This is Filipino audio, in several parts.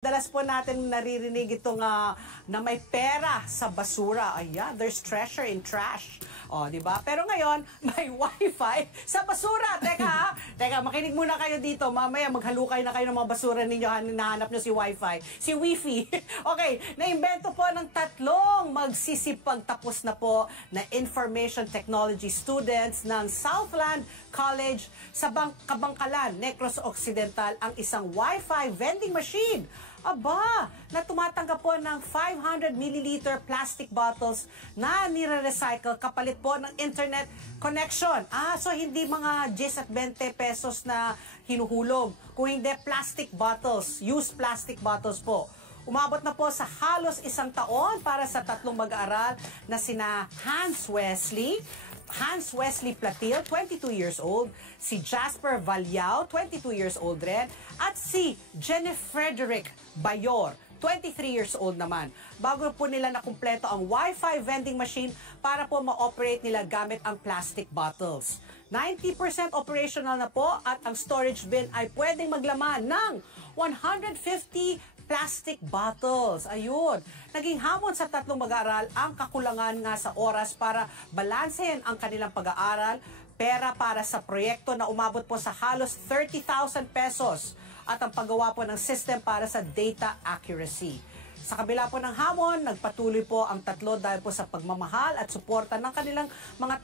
Dalas po natin naririnig itong na may pera sa basura. Ayan, there's treasure in trash. O, di ba? Pero ngayon, may wifi sa basura. Teka, makinig muna kayo dito. Mamaya maghalukay na kayo ng mga basura ninyo. Hinahanap nyo si wifi. Si wifi. Okay, naimbento po ng tatlong magsisipag tapos na po na information technology students ng Southland College sa Kabangkalan, Negros Occidental ang isang wifi vending machine. Aba, na tumatanggap po ng 500 milliliter plastic bottles na nire-recycle kapalit po ng internet connection. So hindi mga 10 at 20 pesos na hinuhulog. Kung hindi, plastic bottles, used plastic bottles po. Umabot na po sa halos 1 taon para sa tatlong mag-aaral na sina Hans Wesley Platil, 22 years old, si Jasper Valyao, 22 years old rin, at si Jenny Frederick Bayor, 23 years old naman. Bago po nila nakumpleto ang Wi-Fi vending machine para po ma-operate nila gamit ang plastic bottles. 90% operational na po at ang storage bin ay pwedeng maglaman ng 150 plastic bottles. Ayun. Naging hamon sa tatlong mag-aaral ang kakulangan nga sa oras para balansehin ang kanilang pag-aaral, pera para sa proyekto na umabot po sa halos 30,000 pesos at ang paggawa po ng system para sa data accuracy. Sa kabila po ng hamon, nagpatuloy po ang tatlo dahil po sa pagmamahal at suporta ng kanilang mga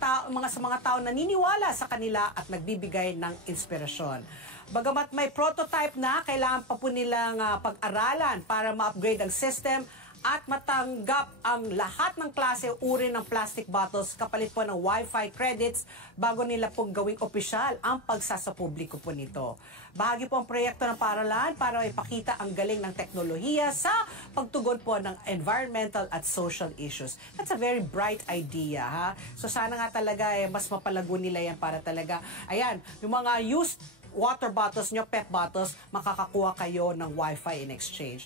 tao na naniniwala sa kanila at nagbibigay ng inspirasyon. Bagamat may prototype na, kailangan pa po nilang pag-aralan para ma-upgrade ang system at matanggap ang lahat ng klase uri ng plastic bottles kapalit po ng Wi-Fi credits bago nila pong gawing opisyal ang pagsasapubliko po nito. Bahagi po ang proyekto ng paaralan para ipakita ang galing ng teknolohiya sa pagtugon po ng environmental at social issues. That's a very bright idea, ha? So sana nga talaga mas mapalago nila yan para talaga, ayan, yung mga used water bottles nyo, PET bottles, makakakuha kayo ng Wi-Fi in exchange.